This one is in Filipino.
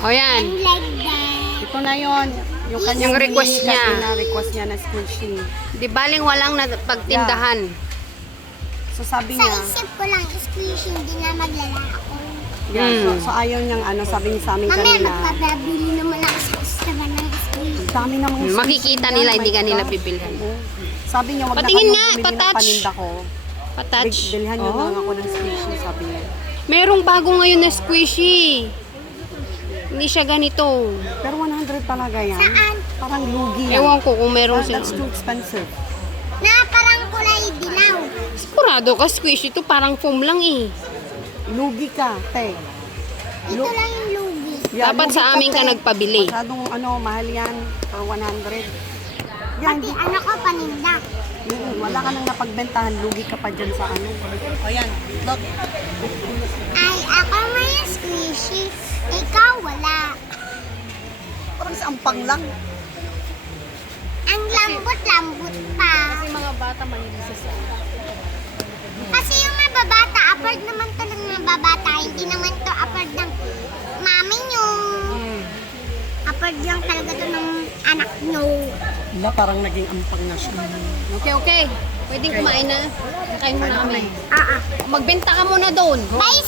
O yan. Like that. Ito na yon. Yung kanyang Yung request niya. request niya na squishy. Di baling walang pagtindahan. So sabi Sa niya, isip ko lang, squishy, hindi na maglalako. so ayaw niyang sabi niya sa amin Mamaya kanina. magpapabili naman ako sa customer ng squishy. Dami namang squishy Makikita yan, nila, my hindi ka nila God. bibilhan. Oo. Sabi niya, wag na Patingin kayong nga, bumili ng patouch. paninda ko. Patouch. Bilhan niyo lang ako ng squishy, sabi niya. Merong bago ngayon na squishy. Hindi siya ganito. Pero 100 talaga yan. Saan? Parang lugi yan. Ewan ko kung meron sila. That's too expensive. Na parang kulay dilaw. Sigurado ka squishy to parang foam lang eh. Lugi ka, te. Ito lang yung lugi. Dapat lugi sa amin ka te. nagpabili. Masyadong mahal yan. For 100. Yan, Pati anak ko paninda. wala ka nang napagbentahan. Lugi ka pa dyan sa ano. O yan, look. Ay, ako may squishy. Ikaw wala. Parang sa ampang lang. Ang lambot-lambot pa. mga bata mahilig sa Kasi yung mababata, afford naman to ng mababata. Hindi naman to afford ng mami nyo. Afford lang talaga to ng anak nyo. Wala, parang naging ampang na siya. Okay, okay. Pwedeng kumain na. Kain muna kami. Ah, ah. Magbenta ka muna doon. Bye,